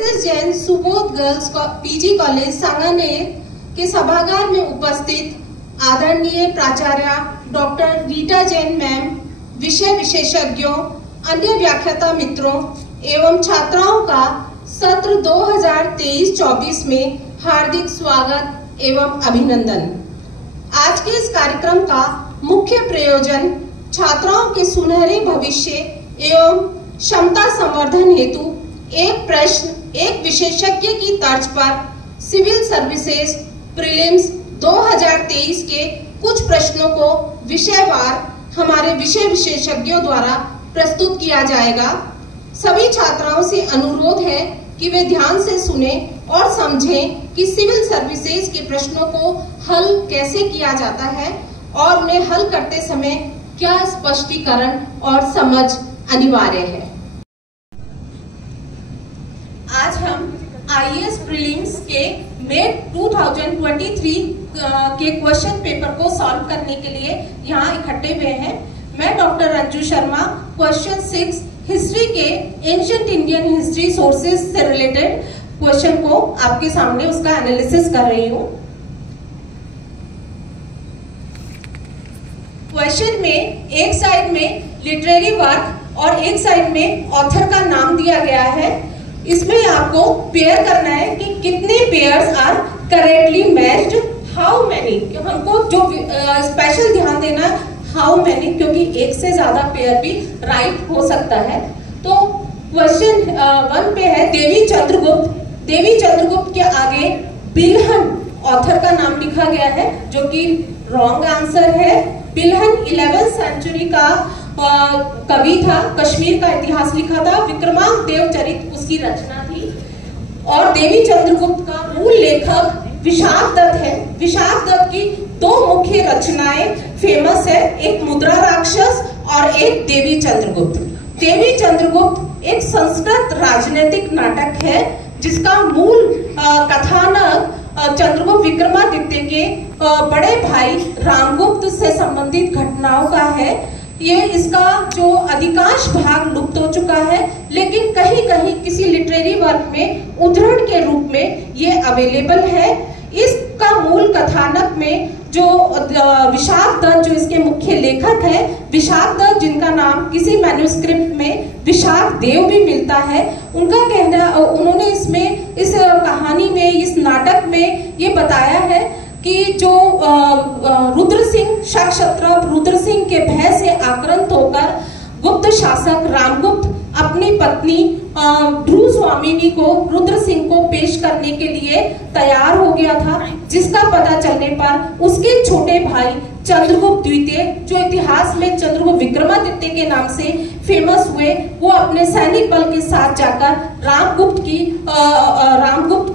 Jain Subodh girls PG college Sanganer के सभागार में उपस्थित आदरणीय प्राचार्य डॉक्टर रीटा जैन मैम, विषय विशेषज्ञों, अन्य व्याख्याता मित्रों एवं छात्राओं का सत्र 2023-24 में हार्दिक स्वागत एवं अभिनंदन। आज के इस कार्यक्रम का मुख्य प्रयोजन छात्राओं के सुनहरे भविष्य एवं क्षमता संवर्धन हेतु एक प्रश्न एक विशेषज्ञ की तर्ज पर सिविल सर्विसेज प्रीलिम्स 2023 के कुछ प्रश्नों को विषयवार हमारे विषय विशेषज्ञों द्वारा प्रस्तुत किया जाएगा। सभी छात्राओं से अनुरोध है कि वे ध्यान से सुने और समझें कि सिविल सर्विसेज के प्रश्नों को हल कैसे किया जाता है और उन्हें हल करते समय क्या स्पष्टीकरण और समझ अनिवार्य है। आज हम आईएएस प्रीलिम्स के मई 2023 के क्वेश्चन पेपर को सॉल्व करने के लिए यहाँ इकट्ठे हुए हैं। मैं doctor Ranju Sharma question 6 history के एंशिएंट इंडियन हिस्ट्री सोर्सेज से रिलेटेड क्वेश्चन को आपके सामने उसका एनालिसिस कर रही हूँ। क्वेश्चन में एक साइड में लिटरेरी वर्क और एक साइड में ऑथर का नाम दिया गया है। इसमें आपको पेयर करना है कि कितने pairs are correctly matched, how many. हमको जो स्पेशल ध्यान देना है हाउ मेनी, क्योंकि एक से ज्यादा पेयर भी राइट हो सकता है। तो क्वेश्चन 1 पे है देवी चंद्रगुप्त। देवी चंद्रगुप्त के आगे बिल्हन ऑथर का नाम लिखा गया है, जो कि रॉन्ग आंसर है। बिल्हन 11th सेंचुरी का कवि था, कश्मीर का इतिहास लिखा था। विक्रमांक देवचरित उसकी रचना थी। और देवी चंद्रगुप्त का मूल लेखक विशाख दत्त है। विशाख दत्त की 2 मुख्य रचनाएं फेमस है, एक मुद्रा राक्षस और एक देवी चंद्रगुप्त। देवी चंद्रगुप्त एक संस्कृत राजनीतिक नाटक है जिसका मूल कथानक चंद्रगुप्त विक्रमादित्य के बड़े भाई रामगुप्त से संबंधित घटनाओं का है। ये इसका जो अधिकांश भाग लुप्त हो चुका है, लेकिन कहीं कहीं किसी लिटरेरी वर्क में उद्धरण के रूप में ये अवेलेबल है। इसका मूल कथानक में जो विशाख दत्त जो इसके मुख्य लेखक है, विशाख दत्त जिनका नाम किसी मैन्युस्क्रिप्ट में विशाख देव भी मिलता है, उनका कहना, उन्होंने इसमें इस कहानी में इस नाटक में ये बताया है कि जो रुद्र सिंह क्षत्रप रुद्र सिंह के भय से आक्रांत होकर गुप्त शासक रामगुप्त अपनी पत्नी ध्रुव स्वामिनी को रुद्र सिंह को पेश करने के लिए तैयार हो गया था, जिसका पता चलने पर उसके छोटे भाई चंद्रगुप्त द्वितीय, जो इतिहास में चंद्रगुप्त विक्रमादित्य के नाम से फेमस हुए, वो अपने सैनिक बल के साथ जाकर रामगुप्त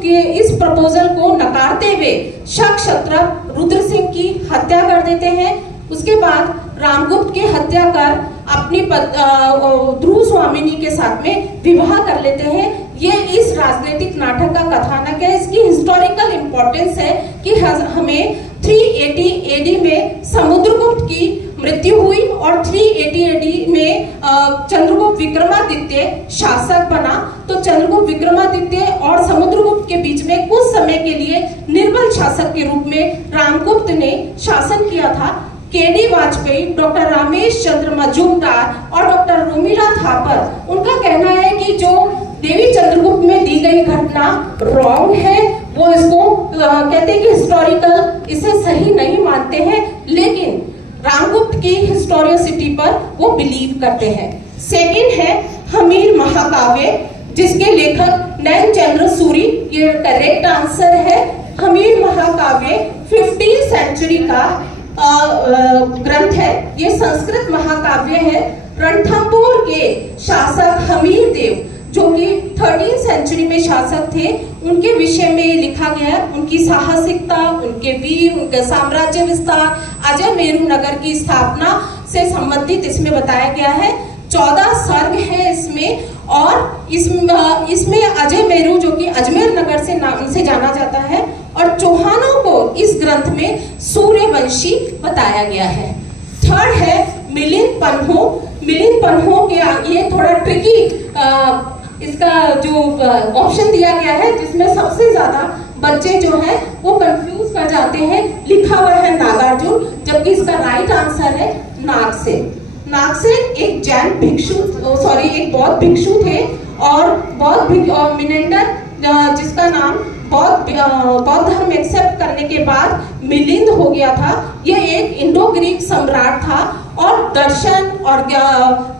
के इस प्रपोजल को नकारते हुए क्षत्रप रुद्र सिंह की हत्या कर देते हैं। उसके बाद रामगुप्त की हत्या कर अपनी ध्रुव स्वामिनी के साथ में विवाह कर लेते हैं। ये इस राजनीतिक नाटक का कथानक है। इसकी हिस्टोरिकल इंपॉर्टेंस है कि हमें 380 AD में समुद्रगुप्त की मृत्यु हुई और 380 AD में चंद्रगुप्त विक्रमादित्य शासक बना। तो चंद्रगुप्त विक्रमादित्य और समुद्रगुप्त के बीच में कुछ समय के लिए निर्बल शासक के रूप में रामगुप्त ने शासन किया था। केडी वाजपेयी, डॉक्टर रामेश चंद्र मजूमदार और डॉक्टर रोमिला थापर, उनका कहना है कि जो देवी चंद्रगुप्त में दी गई घटना रॉन्ग है। वो इसको कहते हैं कि हिस्टोरिकल, इसे सही नहीं मानते हैं, लेकिन रामगुप्त की हिस्टोरिसिटी पर वो बिलीव करते हैं। सेकंड है हमीर महाकाव्य, जिसके लेखक नैनचंद्र सूरी, ये करेक्ट आंसर है। हमीर महाकाव्य 15th सेंचुरी का ग्रंथ है। ये संस्कृत महाकाव्य है। रणथंभौर के शासक हमीर देव, जो कि 13th सेंचुरी में शासक थे, उनके विषय में लिखा गया। उनकी साहसिकता, उनके वीर, उनका साम्राज्य विस्तार, अजय मेरू नगर की स्थापना से संबंधित इसमें बताया गया है। 14 सर्ग है इसमें, और इसमें अजय मेरू, जो कि अजमेर नगर से नाम से जाना जाता है, और चौहानों को इस ग्रंथ में सूर्यवंशी बताया गया है। थर्ड है मिलिंद पन्हो। मिलिंद पन्हो के ये थोड़ा ट्रिकी इसका जो ऑप्शन दिया गया है, जिसमें सबसे ज्यादा बच्चे जो है वो कंफ्यूज कर जाते हैं, लिखा हुआ है नागार्जुन, जबकि इसका राइट आंसर है नागसेन। नागसेन एक जैन भिक्षु, एक बौद्ध भिक्षु थे, और बौद्ध मिनेंडर जिसका नाम बौद्ध धर्म एक्सेप्ट करने के बाद मिलिंद हो गया था। ये एक इंडो ग्रीक सम्राट था और दर्शन और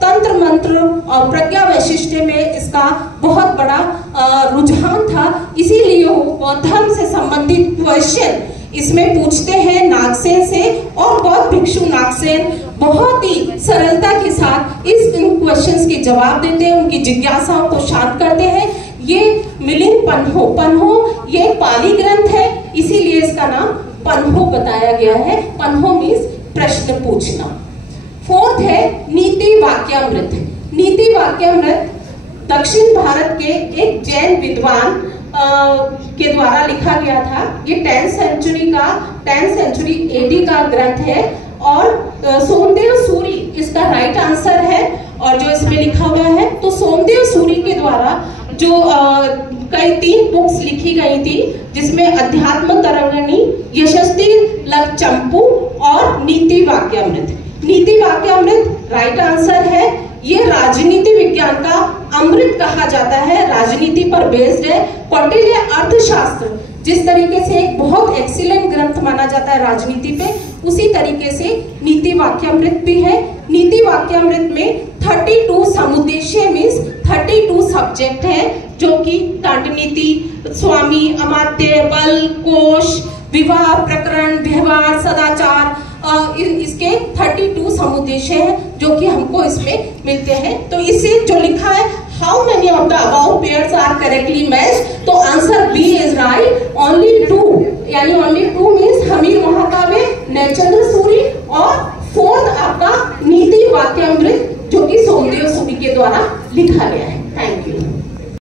तंत्र मंत्र और प्रज्ञा वैशिष्ट्य में इसका बहुत बड़ा रुझान था। इसीलिए वो बौद्ध धर्म से संबंधित क्वेश्चन इसमें पूछते हैं नागसेन से, और बौद्ध भिक्षु नागसेन बहुत ही सरलता के साथ इन क्वेश्चंस के जवाब देते हैं, उनकी जिज्ञासाओं को शांत करते हैं। ये मिलिंद पन्हो ये पाली ग्रंथ है, इसीलिए इसका नाम पन्हो बताया गया है। पन्हो मीन्स प्रश्न पूछना। फोर्थ है नीति वाक्यामृत। नीति वाक्यामृत दक्षिण भारत के एक जैन विद्वान के द्वारा लिखा गया था। ये 10th सेंचुरी AD का ग्रंथ है, और सोमदेव सूरी इसका राइट आंसर है। और जो इसमें लिखा हुआ है, तो सोमदेव सूरी के द्वारा जो कई 3 बुक्स लिखी गई थी, जिसमें अध्यात्म तरंगिणी, यशस्वी लग चंपू और नीति वाक्यामृत। नीति वाक्यामृत राइट आंसर है। ये राजनीति विज्ञान का अमृत कहा जाता है, राजनीति पर बेस्ड है। कौटिल्य अर्थशास्त्र जिस तरीके से एक बहुत एक्सीलेंट ग्रंथ माना जाता है राजनीति पे, उसी तरीके से नीति वाक्यामृत भी है। नीति वाक्यामृत में 32 समुद्देश्य मीन्स 32 सब्जेक्ट है, जो कि दंडनीति, स्वामी, अमात्य, बल, कोश, विवाह, प्रकरण, व्यवहार, सदाचार, इसके 32 समुद्देश्य हैं जो कि हमको इसमें मिलते हैं। तो इसे जो लिखा है, how many of the about pairs are correctly matched, तो answer B is right, only 2, यानी ओनली 2 मीन्स हमीर महाकाव्य, नैचंद्र सूरी, और 4th आपका नीति वाक्यामृत, जो कि सोमदेव सूरी के द्वारा लिखा गया है।